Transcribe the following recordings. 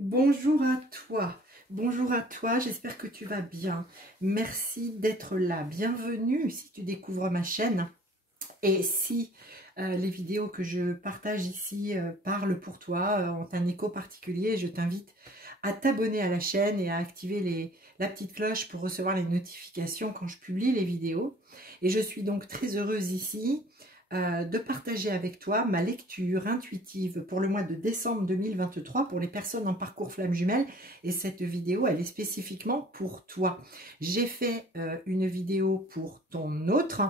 Bonjour à toi, j'espère que tu vas bien. Merci d'être là, bienvenue si tu découvres ma chaîne et si les vidéos que je partage ici parlent pour toi, ont un écho particulier, je t'invite à t'abonner à la chaîne et à activer la petite cloche pour recevoir les notifications quand je publie les vidéos. Et je suis donc très heureuse ici de partager avec toi ma lecture intuitive pour le mois de décembre 2023 pour les personnes en parcours flamme jumelle. Et cette vidéo, elle est spécifiquement pour toi. J'ai fait une vidéo pour ton autre,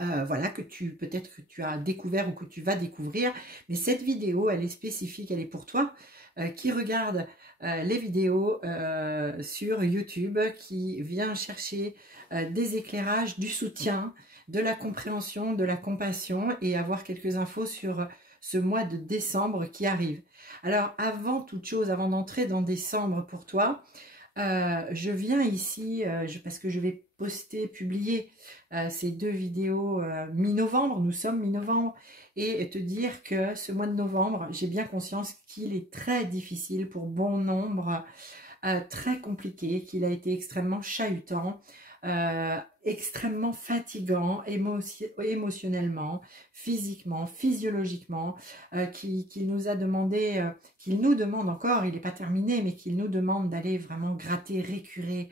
voilà, peut-être que tu as découvert ou que tu vas découvrir. Mais cette vidéo, elle est spécifique, elle est pour toi qui regarde les vidéos sur YouTube, qui vient chercher des éclairages, du soutien, de la compréhension, de la compassion et avoir quelques infos sur ce mois de décembre qui arrive. Alors avant toute chose, avant d'entrer dans décembre pour toi, je viens ici parce que je vais publier ces deux vidéos mi-novembre, nous sommes mi-novembre, et te dire que ce mois de novembre, j'ai bien conscience qu'il est très difficile pour bon nombre, très compliqué, qu'il a été extrêmement chahutant, extrêmement fatigant émotionnellement, physiquement, physiologiquement, qu'il nous a demandé, qu'il nous demande encore, il n'est pas terminé, mais qu'il nous demande d'aller vraiment gratter, récurer,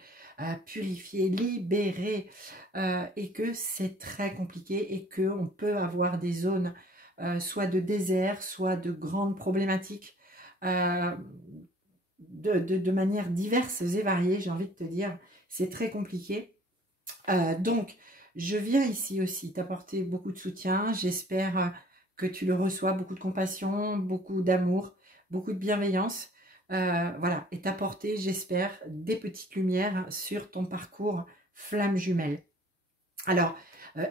purifier, libérer, et que c'est très compliqué et qu'on peut avoir des zones soit de désert, soit de grandes problématiques, de manière diverses et variées, j'ai envie de te dire, c'est très compliqué. Donc, je viens ici aussi t'apporter beaucoup de soutien. J'espère que tu le reçois, beaucoup de compassion, beaucoup d'amour, beaucoup de bienveillance. Voilà, et t'apporter, j'espère, des petites lumières sur ton parcours flamme jumelle. Alors,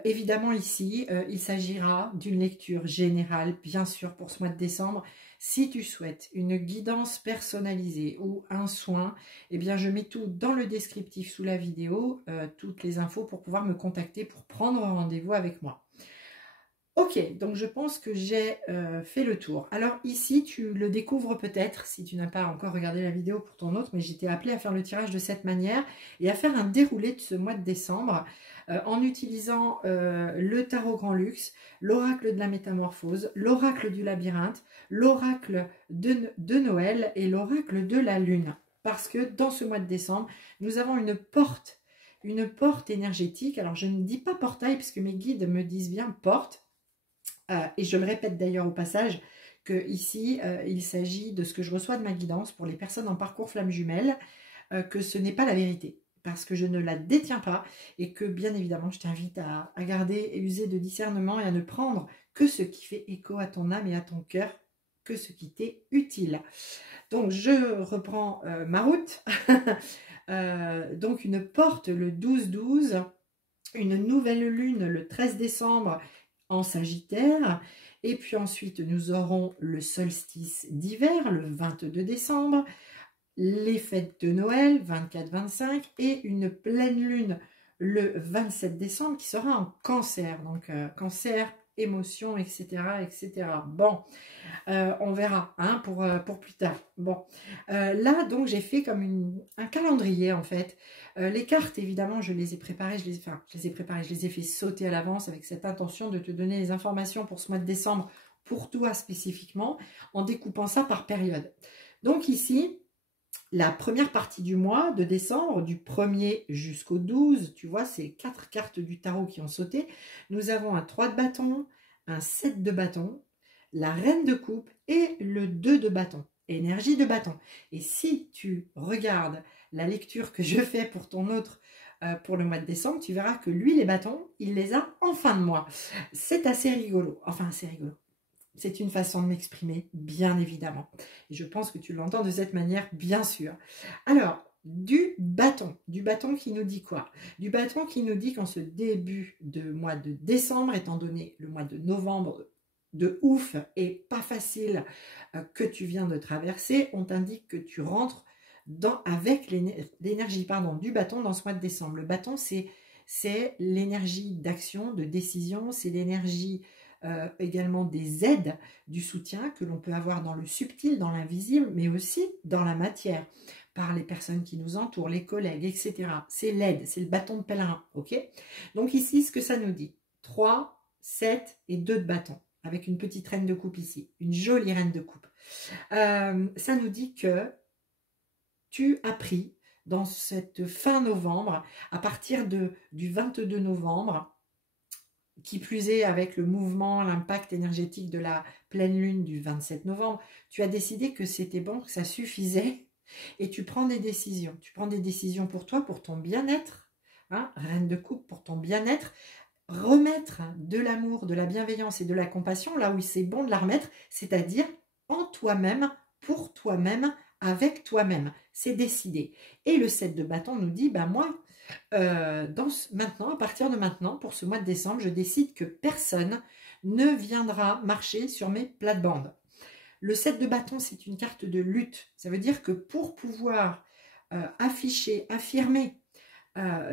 évidemment ici, il s'agira d'une lecture générale, bien sûr, pour ce mois de décembre. Si tu souhaites une guidance personnalisée ou un soin, eh bien, je mets tout dans le descriptif sous la vidéo, toutes les infos pour pouvoir me contacter pour prendre rendez-vous avec moi. Ok, donc je pense que j'ai fait le tour. Alors ici, tu le découvres peut-être si tu n'as pas encore regardé la vidéo pour ton autre, mais j'étais appelée à faire le tirage de cette manière et à faire un déroulé de ce mois de décembre en utilisant le tarot Grand Luxe, l'oracle de la métamorphose, l'oracle du labyrinthe, l'oracle de Noël et l'oracle de la lune. Parce que dans ce mois de décembre, nous avons une porte énergétique. Alors je ne dis pas portail puisque mes guides me disent bien porte. Et je le répète d'ailleurs au passage, que ici, il s'agit de ce que je reçois de ma guidance pour les personnes en parcours flamme jumelle, que ce n'est pas la vérité, parce que je ne la détiens pas, et que bien évidemment, je t'invite à garder et user de discernement et à ne prendre que ce qui fait écho à ton âme et à ton cœur, que ce qui t'est utile. Donc, je reprends ma route. Donc, une porte le 12-12, une nouvelle lune le 13 décembre, en Sagittaire, et puis ensuite nous aurons le solstice d'hiver le 22 décembre, les fêtes de Noël 24-25 et une pleine lune le 27 décembre qui sera en Cancer, donc Cancer, émotions, etc. etc. Bon, on verra hein, pour plus tard. Bon, là donc j'ai fait comme un calendrier en fait. Les cartes évidemment je les ai préparées, je les ai fait sauter à l'avance avec cette intention de te donner les informations pour ce mois de décembre pour toi spécifiquement en découpant ça par période. Donc ici, la première partie du mois de décembre, du 1er jusqu'au 12, tu vois, c'est 4 cartes du tarot qui ont sauté. Nous avons un 3 de bâton, un 7 de bâton, la reine de coupe et le 2 de bâton, énergie de bâton. Et si tu regardes la lecture que je fais pour ton autre pour le mois de décembre, tu verras que lui, les bâtons, il les a en fin de mois. C'est assez rigolo, enfin assez rigolo. C'est une façon de m'exprimer, bien évidemment. Et je pense que tu l'entends de cette manière, bien sûr. Alors, du bâton qui nous dit quoi? Du bâton qui nous dit qu'en ce début de mois de décembre, étant donné le mois de novembre de ouf et pas facile que tu viens de traverser, on t'indique que tu rentres avec l'énergie du bâton dans ce mois de décembre. Le bâton, c'est l'énergie d'action, de décision, c'est l'énergie également des aides, du soutien que l'on peut avoir dans le subtil, dans l'invisible, mais aussi dans la matière, par les personnes qui nous entourent, les collègues, etc. C'est l'aide, c'est le bâton de pèlerin, ok? Donc ici, ce que ça nous dit, 3, 7 et 2 de bâton, avec une petite reine de coupe ici, une jolie reine de coupe. Ça nous dit que tu as pris dans cette fin novembre, à partir du 22 novembre, qui plus est avec le mouvement, l'impact énergétique de la pleine lune du 27 novembre, tu as décidé que c'était bon, que ça suffisait, et tu prends des décisions. Tu prends des décisions pour toi, pour ton bien-être, hein, reine de coupe, pour ton bien-être, remettre de l'amour, de la bienveillance et de la compassion là où c'est bon de la remettre, c'est-à-dire en toi-même, pour toi-même, avec toi-même. C'est décidé. Et le 7 de bâton nous dit, ben moi, maintenant, à partir de maintenant, pour ce mois de décembre, je décide que personne ne viendra marcher sur mes plates-bandes. Le 7 de bâton, c'est une carte de lutte. Ça veut dire que pour pouvoir afficher, affirmer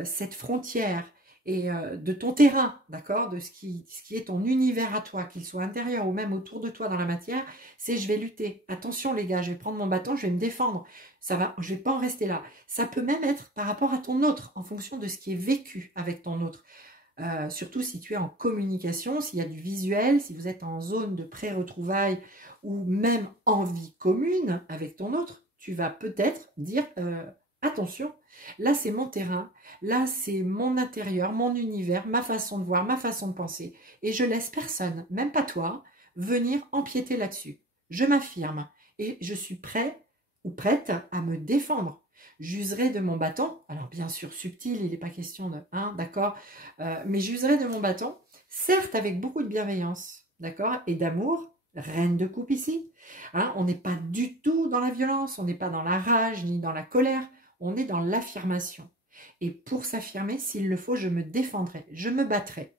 cette frontière et de ton terrain, d'accord, de ce qui est ton univers à toi, qu'il soit intérieur ou même autour de toi dans la matière, c'est je vais lutter. Attention les gars, je vais prendre mon bâton, je vais me défendre. Ça va, je vais pas en rester là. Ça peut même être par rapport à ton autre, en fonction de ce qui est vécu avec ton autre. Surtout si tu es en communication, s'il y a du visuel, si vous êtes en zone de pré-retrouvailles ou même en vie commune avec ton autre, tu vas peut-être dire attention, là c'est mon terrain, là c'est mon intérieur, mon univers, ma façon de voir, ma façon de penser, et je laisse personne, même pas toi, venir empiéter là-dessus. Je m'affirme et je suis prêt ou prête à me défendre. J'userai de mon bâton, alors bien sûr subtil, il n'est pas question de, hein, d'accord, mais j'userai de mon bâton, certes avec beaucoup de bienveillance, d'accord, et d'amour, reine de coupe ici, hein, on n'est pas du tout dans la violence, on n'est pas dans la rage, ni dans la colère, on est dans l'affirmation. Et pour s'affirmer, s'il le faut, je me défendrai, je me battrai,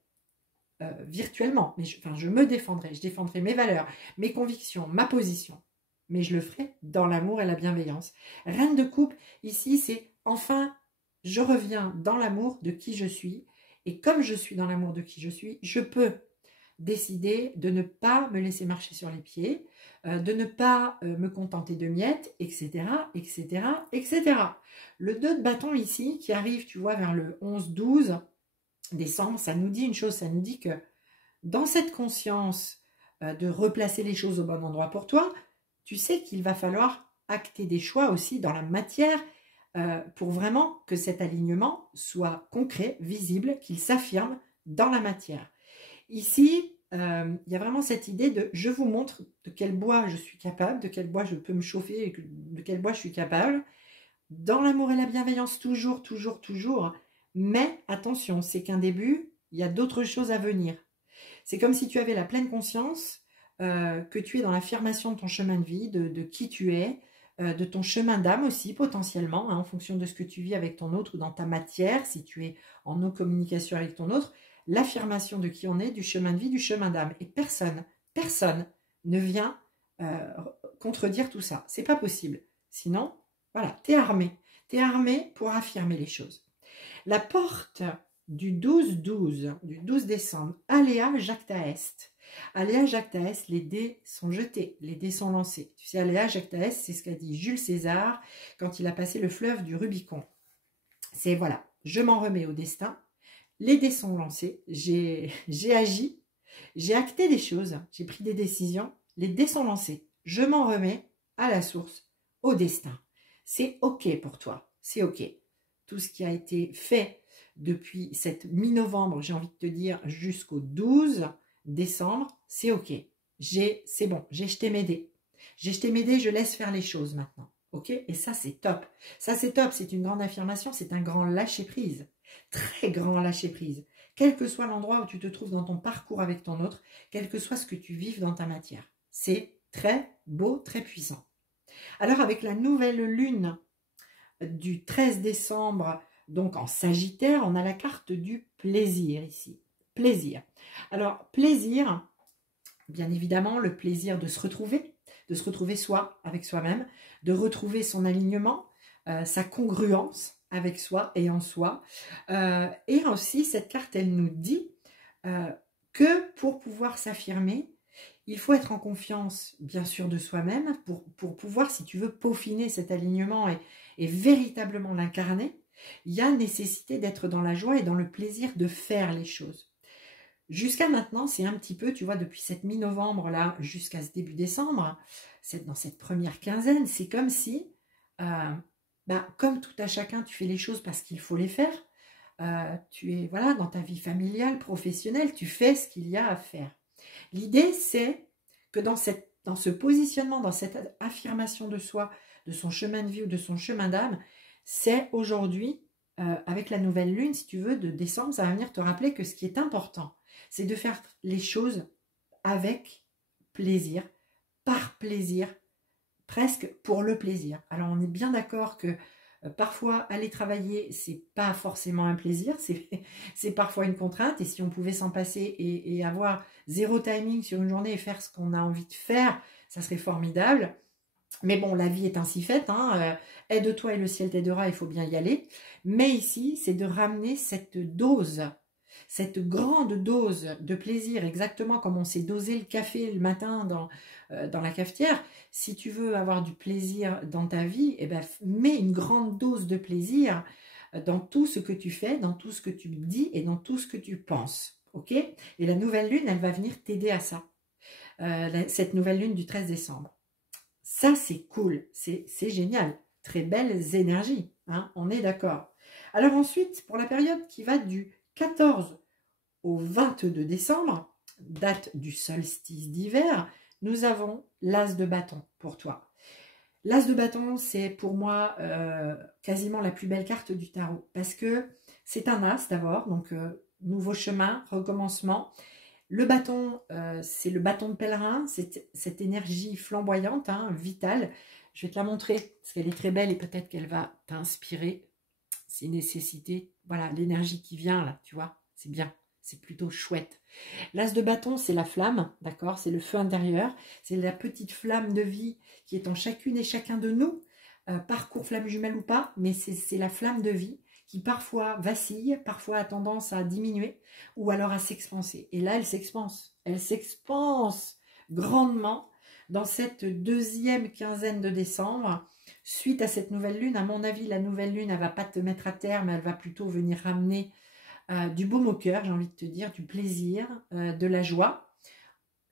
virtuellement, mais je me défendrai, je défendrai mes valeurs, mes convictions, ma position. Mais je le ferai dans l'amour et la bienveillance. Reine de coupe, ici, c'est enfin, je reviens dans l'amour de qui je suis. Et comme je suis dans l'amour de qui je suis, je peux décider de ne pas me laisser marcher sur les pieds, de ne pas me contenter de miettes, etc., etc., etc. Le 2 de bâton ici, qui arrive, tu vois, vers le 11-12 décembre, ça nous dit une chose, ça nous dit que dans cette conscience de replacer les choses au bon endroit pour toi, tu sais qu'il va falloir acter des choix aussi dans la matière pour vraiment que cet alignement soit concret, visible, qu'il s'affirme dans la matière. Ici, il y a vraiment cette idée de je vous montre de quel bois je suis capable, de quel bois je peux me chauffer, de quel bois je suis capable. Dans l'amour et la bienveillance, toujours, toujours, toujours. Mais attention, c'est qu'un début, il y a d'autres choses à venir. C'est comme si tu avais la pleine conscience que tu es dans l'affirmation de ton chemin de vie, de qui tu es, de ton chemin d'âme aussi potentiellement, hein, en fonction de ce que tu vis avec ton autre ou dans ta matière, si tu es en non-communication avec ton autre, l'affirmation de qui on est, du chemin de vie, du chemin d'âme. Et personne ne vient contredire tout ça. C'est pas possible. Sinon, voilà, t'es armé. T'es armé pour affirmer les choses. La porte du 12-12, du 12 décembre, Aléa Jacta Est. Aléa Jacta Est, les dés sont jetés, les dés sont lancés. Tu sais, Aléa Jacta Est, c'est ce qu'a dit Jules César quand il a passé le fleuve du Rubicon. C'est voilà, je m'en remets au destin, les dés sont lancés, j'ai agi, j'ai acté des choses, j'ai pris des décisions, les dés sont lancés, je m'en remets à la source, au destin. C'est ok pour toi, c'est ok. Tout ce qui a été fait depuis cette mi-novembre, j'ai envie de te dire, jusqu'au 12 décembre, c'est ok. C'est bon, j'ai jeté mes dés. J'ai jeté mes dés, je laisse faire les choses maintenant. Ok? Et ça, c'est top. Ça, c'est top. C'est une grande affirmation. C'est un grand lâcher-prise. Très grand lâcher-prise. Quel que soit l'endroit où tu te trouves dans ton parcours avec ton autre, quel que soit ce que tu vives dans ta matière. C'est très beau, très puissant. Alors, avec la nouvelle lune du 13 décembre, donc en Sagittaire, on a la carte du plaisir ici. Plaisir. Alors, plaisir, bien évidemment, le plaisir de se retrouver soi, avec soi-même, de retrouver son alignement, sa congruence avec soi et en soi. Et aussi, cette carte, elle nous dit que pour pouvoir s'affirmer, il faut être en confiance, bien sûr, de soi-même pour pouvoir, si tu veux, peaufiner cet alignement et véritablement l'incarner. Il y a nécessité d'être dans la joie et dans le plaisir de faire les choses. Jusqu'à maintenant, c'est un petit peu, tu vois, depuis cette mi-novembre là jusqu'à ce début décembre, dans cette première quinzaine, c'est comme si, comme tout à chacun, tu fais les choses parce qu'il faut les faire. Tu es, voilà, dans ta vie familiale, professionnelle, tu fais ce qu'il y a à faire. L'idée, c'est que dans ce positionnement, dans cette affirmation de soi, de son chemin de vie ou de son chemin d'âme, c'est aujourd'hui, avec la nouvelle lune, si tu veux, de décembre, ça va venir te rappeler que ce qui est important, c'est de faire les choses avec plaisir, par plaisir, presque pour le plaisir. Alors, on est bien d'accord que parfois, aller travailler, c'est pas forcément un plaisir, c'est parfois une contrainte. Et si on pouvait s'en passer et avoir zéro timing sur une journée et faire ce qu'on a envie de faire, ça serait formidable. Mais bon, la vie est ainsi faite, hein, aide-toi et le ciel t'aidera, il faut bien y aller. Mais ici, c'est de ramener cette dose, cette grande dose de plaisir, exactement comme on s'est dosé le café le matin dans la cafetière. Si tu veux avoir du plaisir dans ta vie, eh ben, mets une grande dose de plaisir dans tout ce que tu fais, dans tout ce que tu dis et dans tout ce que tu penses. Ok? Et la nouvelle lune, elle va venir t'aider à ça. Cette nouvelle lune du 13 décembre. Ça, c'est cool, c'est génial. Très belles énergies, hein, on est d'accord. Alors ensuite, pour la période qui va du 14 au 22 décembre, date du solstice d'hiver, nous avons l'as de bâton pour toi. L'as de bâton, c'est pour moi quasiment la plus belle carte du tarot parce que c'est un as d'abord, donc nouveau chemin, recommencement. Le bâton, c'est le bâton de pèlerin, c'est cette énergie flamboyante, hein, vitale. Je vais te la montrer parce qu'elle est très belle et peut-être qu'elle va t'inspirer. C'est une nécessité. Voilà, l'énergie qui vient là, tu vois, c'est bien, c'est plutôt chouette. L'as de bâton, c'est la flamme, d'accord? C'est le feu intérieur, c'est la petite flamme de vie qui est en chacune et chacun de nous, parcours flamme jumelle ou pas, mais c'est la flamme de vie qui parfois vacille, parfois a tendance à diminuer ou alors à s'expanser. Et là, elle s'expanse grandement dans cette deuxième quinzaine de décembre. Suite à cette nouvelle lune, à mon avis, la nouvelle lune, elle ne va pas te mettre à terre, mais elle va plutôt venir ramener du baume au cœur, j'ai envie de te dire, du plaisir, de la joie.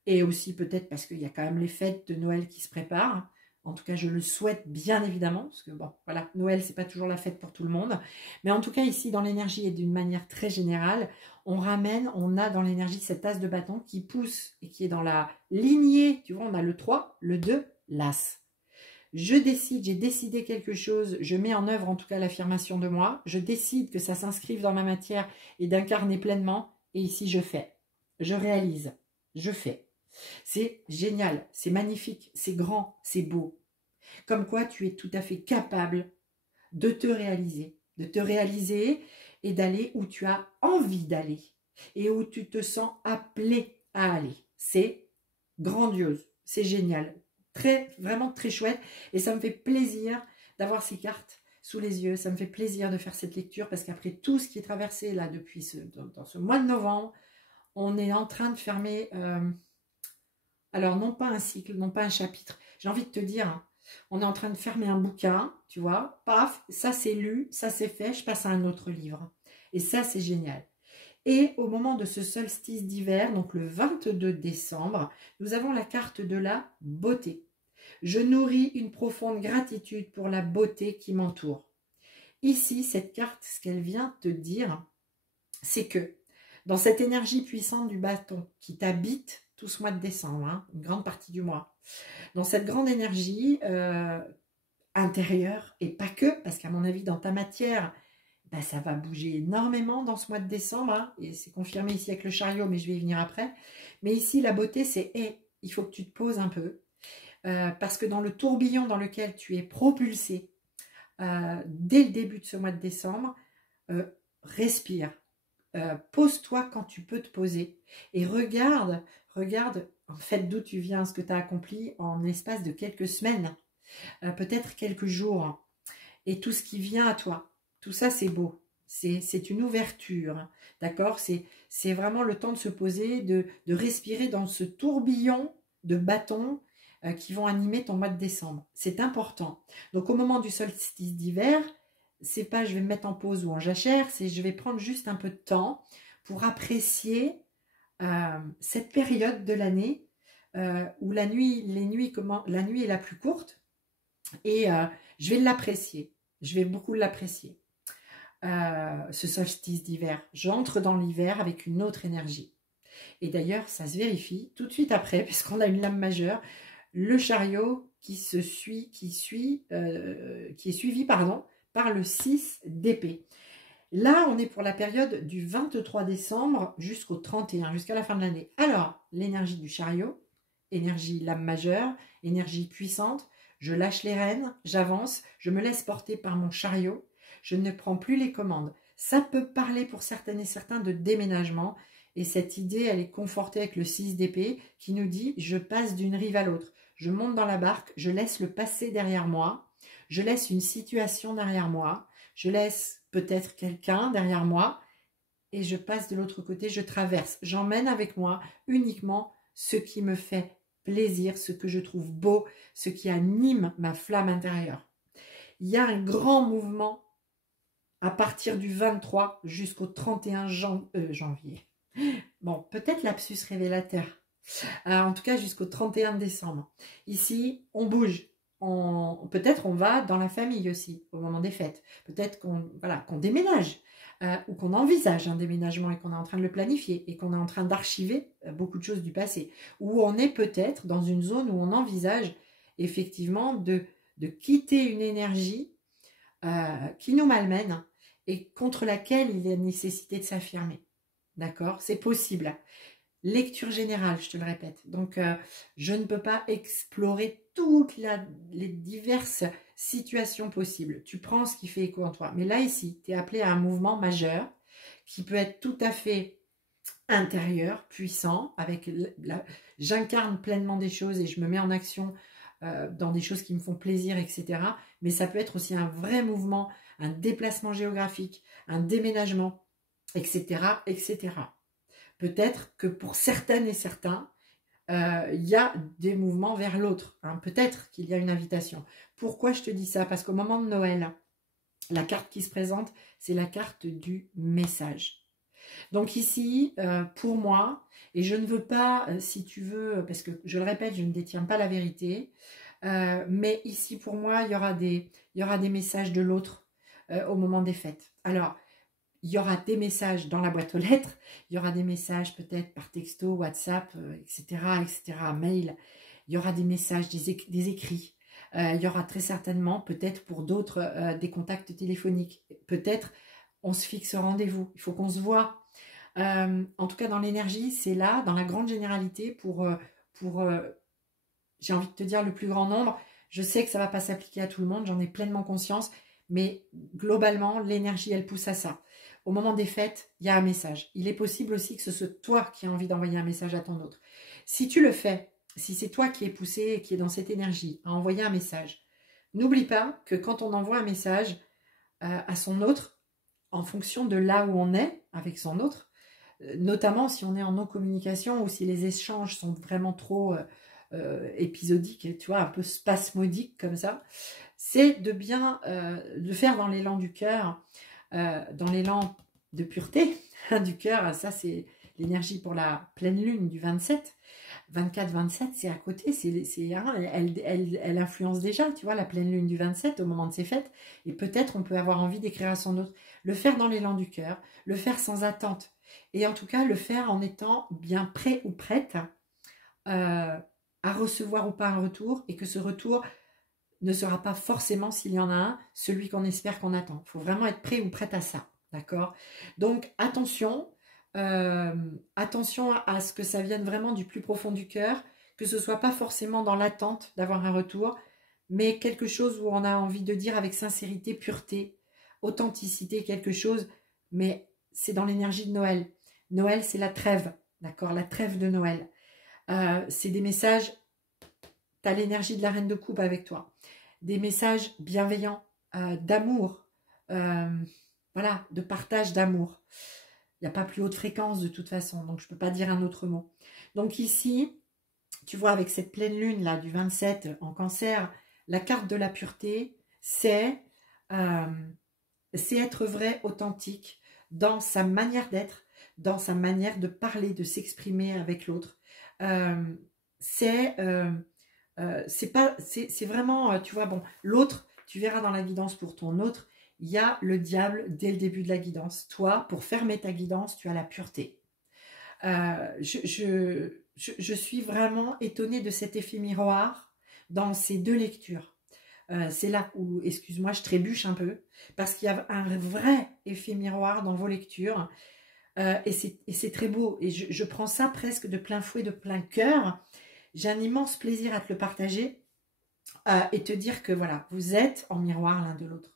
Et aussi peut-être parce qu'il y a quand même les fêtes de Noël qui se préparent. En tout cas, je le souhaite bien évidemment, parce que bon, voilà, Noël, c'est pas toujours la fête pour tout le monde. Mais en tout cas, ici, dans l'énergie et d'une manière très générale, on a dans l'énergie cet as de bâton qui pousse et qui est dans la lignée. Tu vois, on a le 3, le 2, l'as. Je décide, j'ai décidé quelque chose, je mets en œuvre en tout cas l'affirmation de moi, je décide que ça s'inscrive dans ma matière et d'incarner pleinement, et ici je fais, je réalise, je fais. C'est génial, c'est magnifique, c'est grand, c'est beau. Comme quoi tu es tout à fait capable de te réaliser et d'aller où tu as envie d'aller et où tu te sens appelé à aller. C'est grandiose, c'est génial. Vraiment très chouette et ça me fait plaisir d'avoir ces cartes sous les yeux, ça me fait plaisir de faire cette lecture parce qu'après tout ce qui est traversé là depuis dans ce mois de novembre, on est en train de fermer, alors non pas un cycle, non pas un chapitre, j'ai envie de te dire, hein, on est en train de fermer un bouquin, tu vois, paf, ça c'est lu, ça c'est fait, je passe à un autre livre et ça c'est génial. Et au moment de ce solstice d'hiver, donc le 22 décembre, nous avons la carte de la beauté. Je nourris une profonde gratitude pour la beauté qui m'entoure. Ici, cette carte, ce qu'elle vient te dire, c'est que dans cette énergie puissante du bâton qui t'habite tout ce mois de décembre, hein, une grande partie du mois, dans cette grande énergie intérieure, et pas que, parce qu'à mon avis, dans ta matière, ben, ça va bouger énormément dans ce mois de décembre, hein, et c'est confirmé ici avec le chariot, mais je vais y venir après. Mais ici, la beauté, c'est hey, il faut que tu te poses un peu, parce que dans le tourbillon dans lequel tu es propulsé dès le début de ce mois de décembre, respire, pose-toi quand tu peux te poser, et regarde en fait d'où tu viens, ce que tu as accompli en l'espace de quelques semaines, peut-être quelques jours, et tout ce qui vient à toi. Tout ça, c'est beau. c'est une ouverture, d'accord? C'est vraiment le temps de se poser, de respirer dans ce tourbillon de bâtons qui vont animer ton mois de décembre. C'est important. Donc au moment du solstice d'hiver, c'est pas je vais me mettre en pause ou en jachère, c'est je vais prendre juste un peu de temps pour apprécier cette période de l'année où la nuit est la plus courte et je vais l'apprécier. Je vais beaucoup l'apprécier. Ce solstice d'hiver. J'entre dans l'hiver avec une autre énergie. Et d'ailleurs, ça se vérifie tout de suite après, parce qu'on a une lame majeure, le chariot qui est suivi par le 6 d'épée. Là, on est pour la période du 23 décembre jusqu'au 31, jusqu'à la fin de l'année. Alors, l'énergie du chariot, énergie lame majeure, énergie puissante, je lâche les rênes, j'avance, je me laisse porter par mon chariot, je ne prends plus les commandes. Ça peut parler pour certaines et certains de déménagement, et cette idée, elle est confortée avec le 6 d'épée qui nous dit « je passe d'une rive à l'autre ». Je monte dans la barque, je laisse le passé derrière moi, je laisse une situation derrière moi, je laisse peut-être quelqu'un derrière moi et je passe de l'autre côté, je traverse. J'emmène avec moi uniquement ce qui me fait plaisir, ce que je trouve beau, ce qui anime ma flamme intérieure. Il y a un grand mouvement à partir du 23 jusqu'au 31 janvier. Bon, peut-être lapsus révélateur. En tout cas, jusqu'au 31 décembre. Ici, on bouge. Peut-être on va dans la famille aussi, au moment des fêtes. Peut-être qu'on déménage ou qu'on envisage un déménagement et qu'on est en train de le planifier et qu'on est en train d'archiver beaucoup de choses du passé. Ou on est peut-être dans une zone où on envisage effectivement de quitter une énergie qui nous malmène et contre laquelle il y a nécessité de s'affirmer. D'accord? C'est possible. Lecture générale, je te le répète. Donc, je ne peux pas explorer toutes les diverses situations possibles. Tu prends ce qui fait écho en toi. Mais là, ici, tu es appelé à un mouvement majeur qui peut être tout à fait intérieur, puissant, avec j'incarne pleinement des choses et je me mets en action dans des choses qui me font plaisir, etc. Mais ça peut être aussi un vrai mouvement, un déplacement géographique, un déménagement, etc., etc. Peut-être que pour certaines et certains, il y a des mouvements vers l'autre. Hein. Peut-être qu'il y a une invitation. Pourquoi je te dis ça? Parce qu'au moment de Noël, la carte qui se présente, c'est la carte du message. Donc ici, pour moi, et je ne veux pas, si tu veux, parce que je le répète, je ne détiens pas la vérité, mais ici pour moi, il y aura des messages de l'autre au moment des fêtes. Alors, il y aura des messages dans la boîte aux lettres, il y aura des messages peut-être par texto, WhatsApp, etc., mail. Il y aura des messages, des écrits. Il y aura très certainement, peut-être pour d'autres, des contacts téléphoniques. Peut-être, on se fixe rendez-vous. Il faut qu'on se voit. En tout cas, dans l'énergie, c'est là, dans la grande généralité, pour j'ai envie de te dire, le plus grand nombre. Je sais que ça ne va pas s'appliquer à tout le monde, j'en ai pleinement conscience. Mais globalement, l'énergie, elle pousse à ça. Au moment des fêtes, il y a un message. Il est possible aussi que ce soit toi qui as envie d'envoyer un message à ton autre. Si tu le fais, si c'est toi qui es poussé, qui est dans cette énergie, à envoyer un message, n'oublie pas que quand on envoie un message à son autre, en fonction de là où on est avec son autre, notamment si on est en non-communication ou si les échanges sont vraiment trop épisodiques, tu vois, un peu spasmodiques comme ça, c'est de bien le faire dans l'élan du cœur, dans l'élan de pureté du cœur. Ça, c'est l'énergie pour la pleine lune du 27. 24-27, c'est à côté, elle influence déjà, tu vois, la pleine lune du 27 au moment de ses fêtes. Et peut-être on peut avoir envie d'écrire à son autre. Le faire dans l'élan du cœur, le faire sans attente. Et en tout cas, le faire en étant bien prêt ou prête à recevoir ou pas un retour. Et que ce retour ne sera pas forcément, s'il y en a un, celui qu'on espère qu'on attend. Il faut vraiment être prêt ou prête à ça, d'accord? Donc, attention à ce que ça vienne vraiment du plus profond du cœur, que ce soit pas forcément dans l'attente d'avoir un retour, mais quelque chose où on a envie de dire avec sincérité, pureté, authenticité, quelque chose, mais c'est dans l'énergie de Noël. Noël, c'est la trêve, d'accord? La trêve de Noël. C'est des messages, tu as l'énergie de la reine de coupe avec toi. Des messages bienveillants, d'amour, voilà, de partage d'amour. Il n'y a pas plus haute fréquence de toute façon, donc je ne peux pas dire un autre mot. Donc ici, tu vois, avec cette pleine lune là du 27 en Cancer, la carte de la pureté, c'est être vrai, authentique dans sa manière d'être, dans sa manière de parler, de s'exprimer avec l'autre. C'est vraiment, tu vois, bon, l'autre, tu verras dans la guidance pour ton autre, il y a le diable dès le début de la guidance. Toi, pour fermer ta guidance, tu as la pureté. Je suis vraiment étonnée de cet effet miroir dans ces deux lectures. C'est là où, excuse-moi, je trébuche un peu, parce qu'il y a un vrai effet miroir dans vos lectures, et c'est très beau, et je prends ça presque de plein fouet, de plein cœur. J'ai un immense plaisir à te le partager, et te dire que voilà, vous êtes en miroir l'un de l'autre,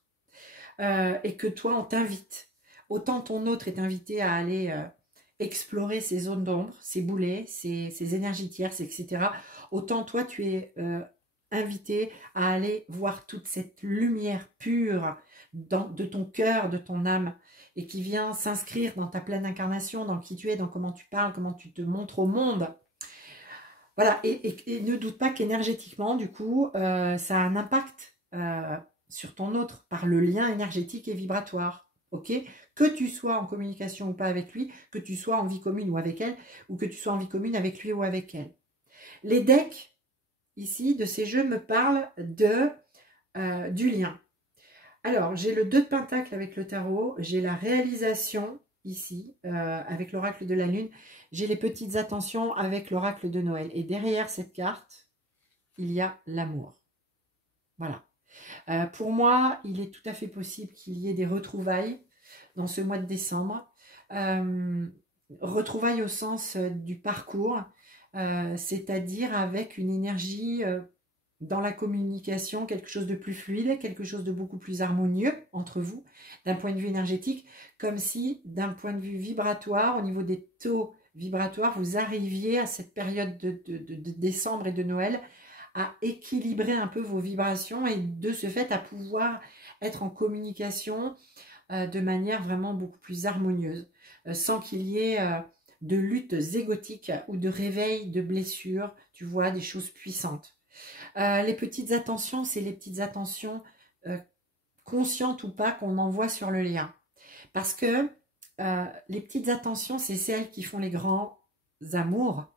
et que toi, on t'invite. Autant ton autre est invité à aller explorer ces zones d'ombre, ces boulets, ces énergies tierces, etc. Autant toi, tu es invité à aller voir toute cette lumière pure de ton cœur, de ton âme, et qui vient s'inscrire dans ta pleine incarnation, dans qui tu es, dans comment tu parles, comment tu te montres au monde. Voilà, et ne doute pas qu'énergétiquement, du coup, ça a un impact sur ton autre par le lien énergétique et vibratoire. Ok, que tu sois en communication ou pas avec lui, que tu sois en vie commune ou avec elle, ou que tu sois en vie commune avec lui ou avec elle. Les decks, ici, de ces jeux me parlent du lien. Alors, j'ai le 2 de Pentacle avec le tarot, j'ai la réalisation, ici, avec l'oracle de la Lune, j'ai les petites attentions avec l'oracle de Noël. Et derrière cette carte, il y a l'amour. Voilà. Pour moi, il est tout à fait possible qu'il y ait des retrouvailles dans ce mois de décembre. Retrouvailles au sens du parcours, c'est-à-dire avec une énergie dans la communication, quelque chose de plus fluide, quelque chose de beaucoup plus harmonieux entre vous, d'un point de vue énergétique, comme si, d'un point de vue vibratoire, au niveau des taux vibratoires, vous arriviez à cette période de décembre et de Noël à équilibrer un peu vos vibrations et de ce fait à pouvoir être en communication de manière vraiment beaucoup plus harmonieuse, sans qu'il y ait de luttes égotiques ou de réveil de blessures, tu vois, des choses puissantes. Les petites attentions, c'est les petites attentions conscientes ou pas qu'on envoie sur le lien. Parce que les petites attentions, c'est celles qui font les grands amours.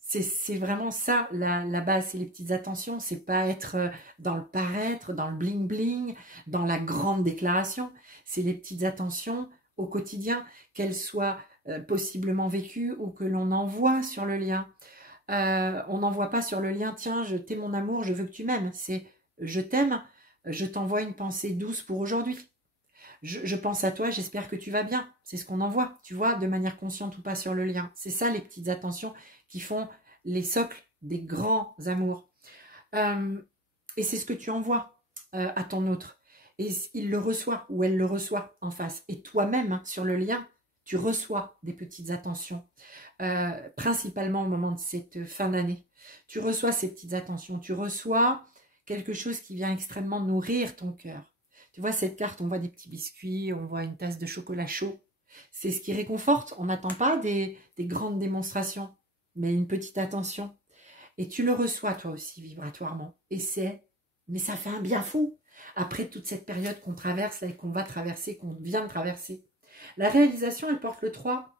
C'est vraiment ça la base, c'est les petites attentions. C'est pas être dans le paraître, dans le bling bling, dans la grande déclaration. C'est les petites attentions au quotidien, qu'elles soient possiblement vécues ou que l'on envoie sur le lien. On n'envoie pas sur le lien, tiens, je t'aime mon amour, je veux que tu m'aimes. C'est je t'aime, je t'envoie une pensée douce pour aujourd'hui. Je pense à toi, j'espère que tu vas bien. C'est ce qu'on envoie, tu vois, de manière consciente ou pas sur le lien. C'est ça les petites attentions qui font les socles des grands amours. Et c'est ce que tu envoies à ton autre. Et il le reçoit ou elle le reçoit en face. Et toi-même, hein, sur le lien, tu reçois des petites attentions. Principalement au moment de cette fin d'année. Tu reçois ces petites attentions. Tu reçois quelque chose qui vient extrêmement nourrir ton cœur. Tu vois, cette carte, on voit des petits biscuits, on voit une tasse de chocolat chaud. C'est ce qui réconforte. On n'attend pas des grandes démonstrations, mais une petite attention. Et tu le reçois toi aussi vibratoirement. Et mais ça fait un bien fou. Après toute cette période qu'on traverse et qu'on va traverser, qu'on vient de traverser. La réalisation, elle porte le 3.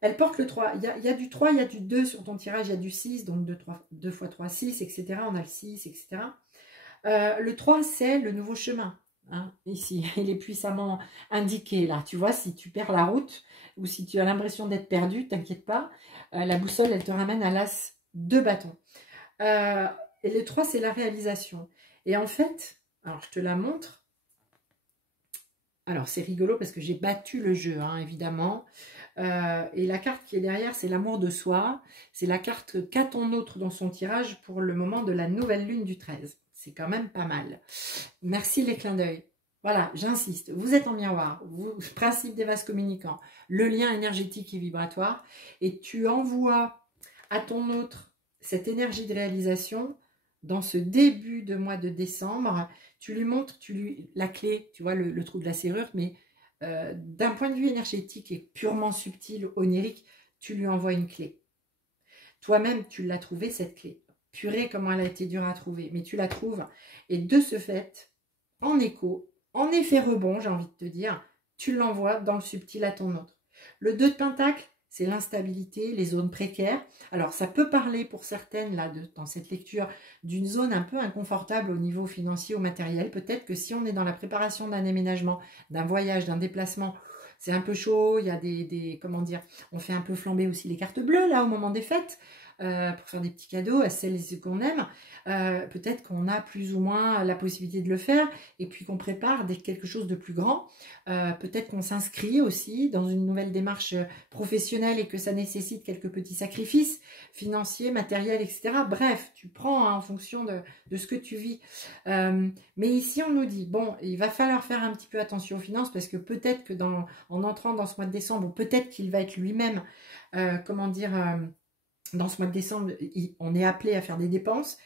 Elle porte le 3. Il y a du 3, il y a du 2 sur ton tirage, il y a du 6, donc 2 x 3, 6, etc. On a le 6, etc. Le 3, c'est le nouveau chemin. Hein, ici, il est puissamment indiqué là. Tu vois, si tu perds la route ou si tu as l'impression d'être perdu, t'inquiète pas. La boussole, elle te ramène à l'as de bâton. Et le 3, c'est la réalisation. Et en fait, alors je te la montre. Alors, c'est rigolo parce que j'ai battu le jeu, hein, évidemment. Et la carte qui est derrière, c'est l'amour de soi. C'est la carte qu'a ton autre dans son tirage pour le moment de la nouvelle lune du 13. C'est quand même pas mal. Merci les clins d'œil. Voilà, j'insiste. Vous êtes en miroir. Principe des vases communicants. Le lien énergétique et vibratoire. Et tu envoies à ton autre cette énergie de réalisation dans ce début de mois de décembre, tu lui montres la clé, tu vois, le trou de la serrure, mais d'un point de vue énergétique et purement subtil, onirique, tu lui envoies une clé. Toi-même, tu l'as trouvée, cette clé. Purée, comment elle a été dure à trouver, mais tu la trouves. Et de ce fait, en écho, en effet rebond, j'ai envie de te dire, tu l'envoies dans le subtil à ton autre. Le 2 de Pentacle, c'est l'instabilité, les zones précaires. Alors, ça peut parler pour certaines, là, dans cette lecture, d'une zone un peu inconfortable au niveau financier ou matériel. Peut-être que si on est dans la préparation d'un déménagement, d'un voyage, d'un déplacement, c'est un peu chaud, il y a comment dire, on fait un peu flamber aussi les cartes bleues, là, au moment des fêtes, pour faire des petits cadeaux à celles et ceux qu'on aime. Peut-être qu'on a plus ou moins la possibilité de le faire, et puis qu'on prépare quelque chose de plus grand. Peut-être qu'on s'inscrit aussi dans une nouvelle démarche professionnelle et que ça nécessite quelques petits sacrifices financiers, matériels, etc. Bref, tu prends en fonction de ce que tu vis. Mais ici, on nous dit, bon, il va falloir faire un petit peu attention aux finances parce que peut-être que en entrant dans ce mois de décembre, ou peut-être qu'il va être lui-même, comment dire, dans ce mois de décembre, on est appelé à faire des dépenses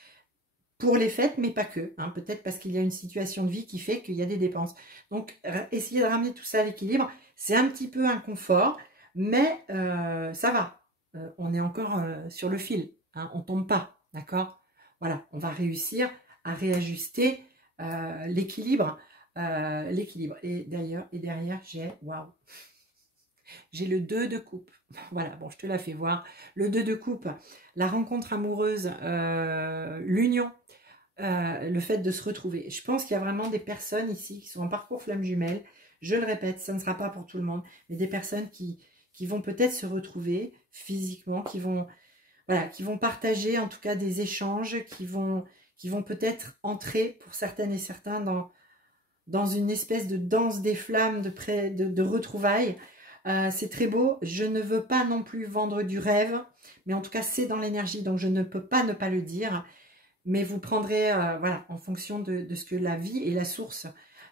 pour les fêtes, mais pas que. Hein, peut-être parce qu'il y a une situation de vie qui fait qu'il y a des dépenses. Donc, essayer de ramener tout ça à l'équilibre, c'est un petit peu inconfort, mais ça va. On est encore sur le fil. Hein, on ne tombe pas, d'accord? Voilà, on va réussir à réajuster l'équilibre. Et derrière, waouh, j'ai le 2 de coupe. Voilà, bon, je te la fais voir. Le 2 de coupe, la rencontre amoureuse, l'union, le fait de se retrouver. Je pense qu'il y a vraiment des personnes ici qui sont en parcours flamme jumelle. Je le répète, ça ne sera pas pour tout le monde, mais des personnes qui vont peut-être se retrouver physiquement, qui vont partager en tout cas des échanges, qui vont peut-être entrer pour certaines et certains dans une espèce de danse des flammes, de retrouvailles. C'est très beau. Je ne veux pas non plus vendre du rêve, mais en tout cas, c'est dans l'énergie, donc je ne peux pas ne pas le dire. Mais vous prendrez, voilà, en fonction de ce que la vie et la source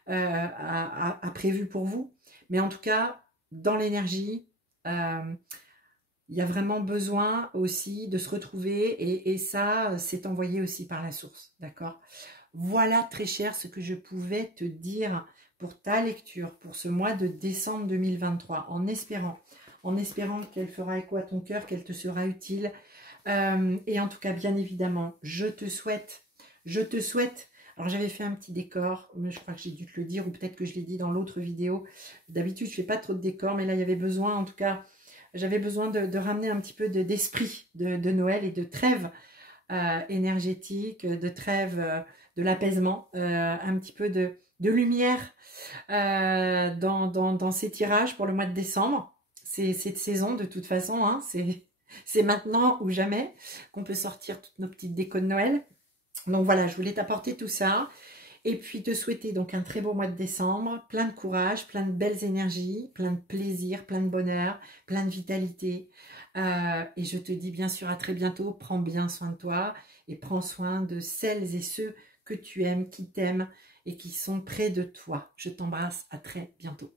a prévu pour vous. Mais en tout cas, dans l'énergie, il y a vraiment besoin aussi de se retrouver et ça, c'est envoyé aussi par la source, d'accord? Voilà, très cher, ce que je pouvais te dire pour ta lecture, pour ce mois de décembre 2023, en espérant qu'elle fera écho à ton cœur, qu'elle te sera utile. Et en tout cas, bien évidemment, je te souhaite, alors j'avais fait un petit décor, mais je crois que j'ai dû te le dire, ou peut-être que je l'ai dit dans l'autre vidéo. D'habitude, je ne fais pas trop de décor, mais là, il y avait besoin, en tout cas, j'avais besoin de ramener un petit peu d'esprit de Noël et de trêve énergétique, de trêve, de l'apaisement, un petit peu de lumière dans ces tirages pour le mois de décembre. C'est cette saison de toute façon, hein, c'est maintenant ou jamais qu'on peut sortir toutes nos petites décos de Noël. Donc voilà, je voulais t'apporter tout ça. Et puis te souhaiter donc un très beau mois de décembre, plein de courage, plein de belles énergies, plein de plaisir, plein de bonheur, plein de vitalité. Et je te dis bien sûr à très bientôt, prends bien soin de toi et prends soin de celles et ceux que tu aimes, qui t'aiment et qui sont près de toi. Je t'embrasse, à très bientôt.